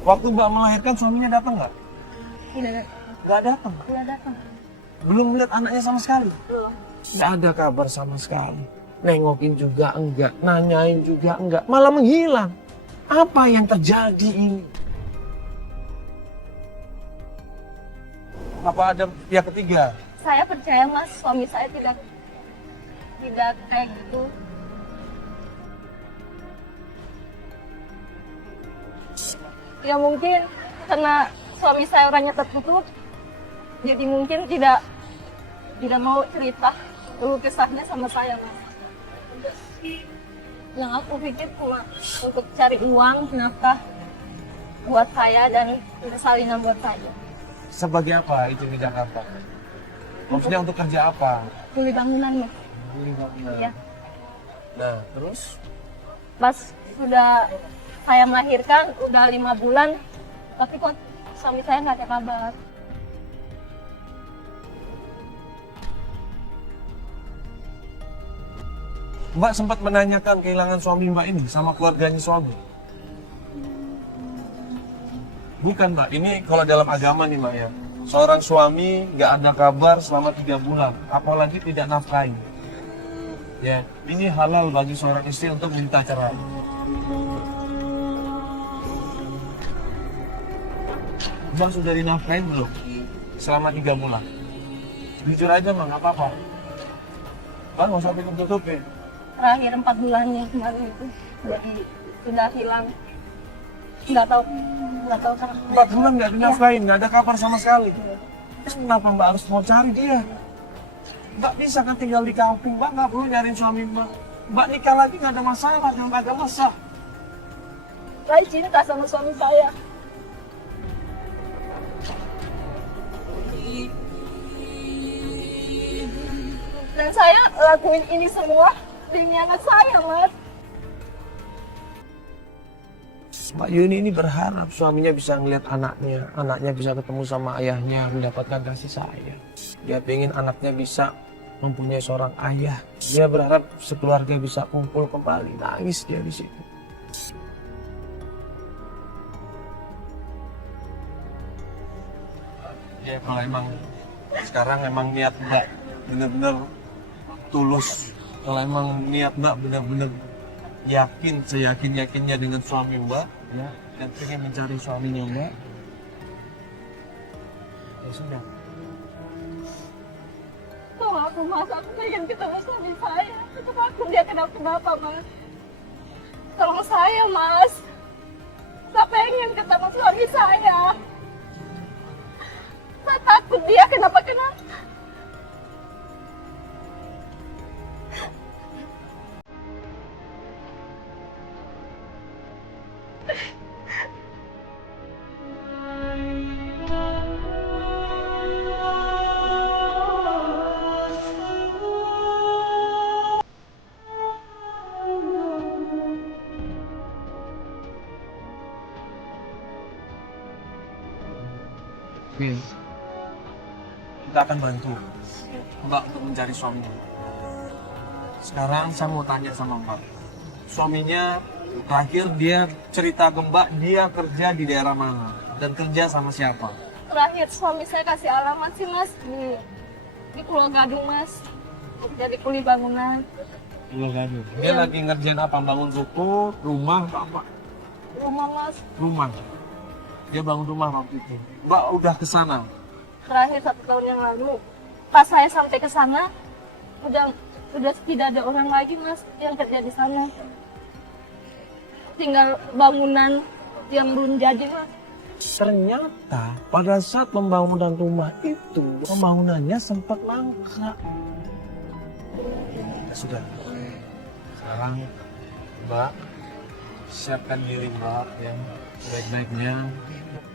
Waktu Mbak melahirkan suaminya datang nggak? Tidak datang. Nggak datang. Tidak datang. Belum lihat anaknya sama sekali. Belum. Nggak ada kabar sama sekali. Nengokin juga enggak, nanyain juga enggak, malah menghilang. Apa yang terjadi ini? Apa ada pihak ketiga? Saya percaya mas, suami saya tidak kayak gitu. Ya mungkin karena suami saya orangnya tertutup, jadi mungkin tidak mau cerita dulu kisahnya sama saya mas. Yang aku pikir cuma untuk cari uang, nafkah buat saya dan salinan buat saya. Sebagai apa itu di Jakarta? Maksudnya untuk kerja apa? Kuli bangunan mas. Iya. Nah, terus? Pas sudah saya melahirkan, udah 5 bulan, tapi kok suami saya nggak ada kabar. Mbak sempat menanyakan kehilangan suami Mbak ini sama keluarganya suami? Bukan Mbak, ini kalau dalam agama nih Mbak ya. Seorang suami nggak ada kabar selama 3 bulan, apalagi tidak nafkahi. Ya, ini halal bagi seorang istri untuk minta cerai. Mbak sudah dinafkahi belum? Selama 3 bulan. Jujur aja Mbak, nggak apa-apa. Mbak nggak usah tutup-tutupin. Terakhir 4 bulannya kemarin itu, jadi sudah hilang. Nggak tahu kenapa. 4 bulan nggak dinafkahin, nggak ada kabar sama sekali. Terus kenapa Mbak harus mau cari dia? Mbak bisa kan tinggal di kampung, Mbak nggak perlu nyariin suami Mbak. Mbak nikah lagi nggak ada masalah, dengan agama sah. Saya cinta sama suami saya. Dan saya lakuin ini semua demi anak saya, Mas. Mbak Yuni ini berharap suaminya bisa ngeliat anaknya bisa ketemu sama ayahnya, mendapatkan kasih sayang. Dia pengen anaknya bisa mempunyai seorang ayah. Dia berharap sekeluarga bisa kumpul kembali, nangis dia di situ. Ya kalau emang sekarang emang niat Mbak bener-bener tulus, kalau emang niat Mbak bener-bener yakin, seyakin-yakinnya dengan suami Mbak, ya, dan pengen mencari suaminya Mbak, ya sudah. Tolong aku, Mas. Aku pengen ketemu suami saya. Aku takut dia kenapa-kenapa, Mas. Tolong saya, Mas. Saya pengen ketemu suami saya. Saya takut dia kenapa-kenapa. Oke. Kita akan bantu Mbak untuk mencari suaminya. Sekarang saya mau tanya sama Mbak. Suaminya terakhir dia cerita ke Mbak dia kerja di daerah mana dan kerja sama siapa? Terakhir suami saya kasih alamat sih, Mas, di Pulau Gadung, Mas. Jadi kuli bangunan. Dia lagi ngerjain apa? Bangun ruko, rumah, apa? Rumah, Mas. Rumah. Dia bangun rumah waktu itu. Mbak udah ke sana. Terakhir 1 tahun yang lalu. Pas saya sampai ke sana, udah tidak ada orang lagi, Mas, yang kerja di sana. Tinggal bangunan yang belum jadi, Mas. Ternyata pada saat pembangunan rumah itu, pembangunannya sempat mangkrak. Ya sudah. Sekarang Mbak siapkan diri Mbak yang baik-baiknya.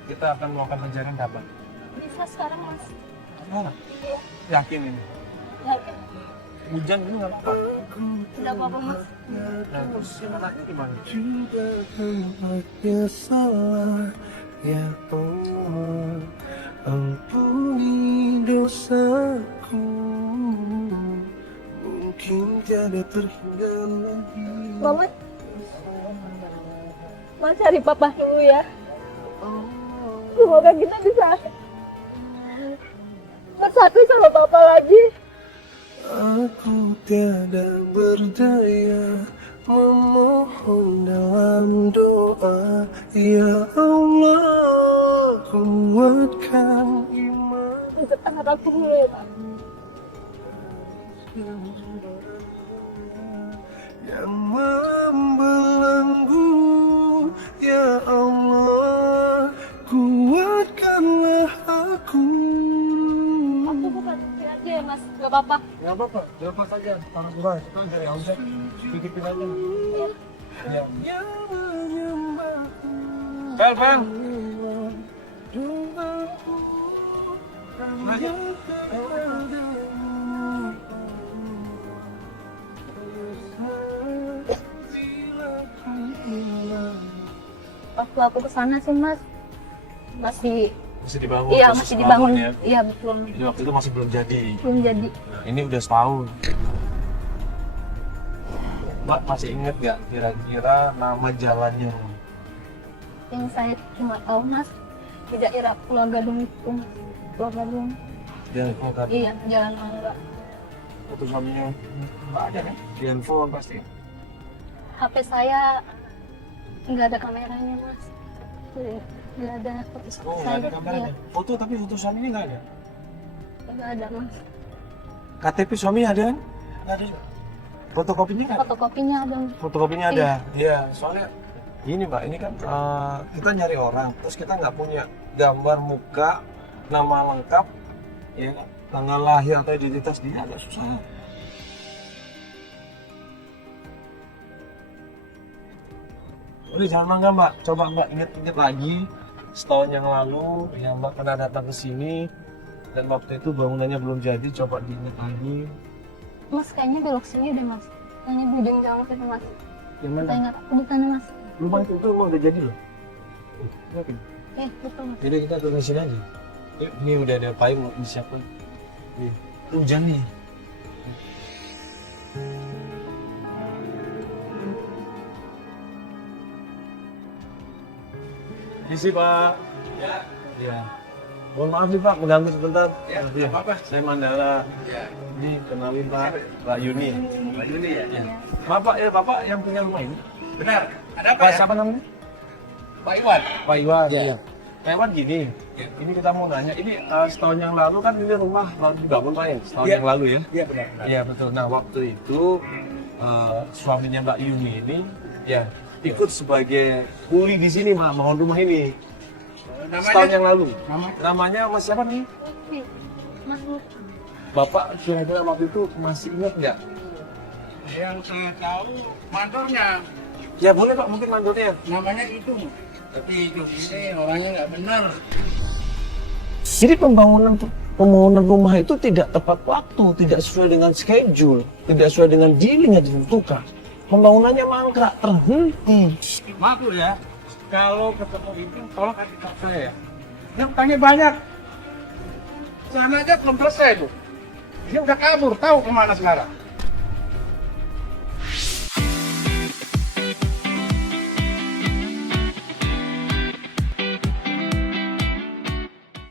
Kita akan melakukan pencarian kapan? Bisa sekarang, Mas. Mana? Yakin ini? Yakin. Hujan ini nggak apa-apa? Tidak apa-apa, Mas. Nah, terus anaknya gimana? Juga tempatnya salah, ya Allah, ampuni dosaku. Mungkin tiada terhingga lagi. Mama cari papa dulu ya. Semoga kita bisa bersatu sama Papa lagi. Aku tiada berdaya memohon dalam doa. Ya Allah, kuatkan iman Cepat harapku dulu ya Pak. yang membelenggu. Ya Allah, kuatkanlah aku. Aku bukan istri aja ya Mas, gak apa-apa. Ya apa-apa, lepas saja. Tangan kurang, kita dari omset. Titipin aja. Ya. Yang menyembahku. Bel, Bel. Doaku hanya kepadamu. Bila ku hilang. Waktu aku kesana sih Mas, masih Masih dibangun. iya khusus masih dibangun. ya. Iya betul. Jadi waktu itu masih belum jadi. Belum jadi. Nah, ini udah setahun. Mbak masih inget nggak kira-kira nama jalannya? Yang saya cuma tahu Mas, di daerah Pulau Gadung itu Mas. Pulau Gadung. Ya, kan. Iya, Jalan Mangga. Foto suaminya Mbak ada kan? Di handphone pasti. HP saya nggak ada kameranya Mas. Nggak ada foto Oh, nggak saya. ada kameranya. Foto tapi foto suaminya nggak ada. Iya, nggak ada Mas. KTP suami ada kan? Nggak ada juga. Fotokopinya nggak ada? Fotokopinya ada Mas. Fotokopinya ada. Iya, soalnya ini Mbak, ini kan kita nyari orang, terus kita nggak punya gambar muka, nama lengkap, ya kan? Tanggal lahir atau identitas dia agak susah. Udah jangan mangga Mbak, coba Mbak inget-inget lagi setahun yang lalu yang Mbak pernah datang ke sini dan waktu itu bangunannya belum jadi, coba diinget lagi. Mas kayaknya belok sini deh Mas. Kayaknya di ujung jalan itu Mas. Yang Saya mana? ingat aku di sana Mas. Rumah itu emang udah jadi loh. Yakin? Betul Mas. Jadi kita turun sini aja. Yuk, ini udah ada payung mau disiapkan. Nih, hujan nih. Isi Pak. Ya. Mohon maaf nih Pak, mengganggu sebentar. Ya, apa-apa. Saya Mandala. Ya. Ini kenalin Pak, Pak Yuni. Pak Yuni ya? Ya. Bapak yang punya rumah ini? Benar. Ada apa Pak ya? siapa namanya? Pak Iwan. Pak Iwan. Ya. Iya. Pak Iwan gini, ini kita mau nanya, ini setahun yang lalu kan ini rumah dibangun Pak ya? Setahun Iya. yang lalu ya? Iya benar. Iya betul. Nah waktu itu suaminya Mbak Yuni ini ya ikut sebagai kuli di sini Mak, bangun rumah ini. Setahun yang lalu. Namanya Mas siapa nih? Mas Bapak kira-kira waktu itu masih ingat nggak? Yang saya tahu mandornya Ya boleh Pak, mungkin mandornya. namanya itu. Tapi itu ini orangnya nggak benar. Jadi pembangunan rumah itu tidak tepat waktu, tidak sesuai dengan schedule, tidak sesuai dengan dealing yang ditentukan. Pembangunannya mangkrak, terhenti. Maaf lu ya. Kalau ketemu itu tolong kasih tahu saya ya. Yang tanya banyak. Sana aja belum selesai tuh. Dia udah kabur, tahu kemana sekarang.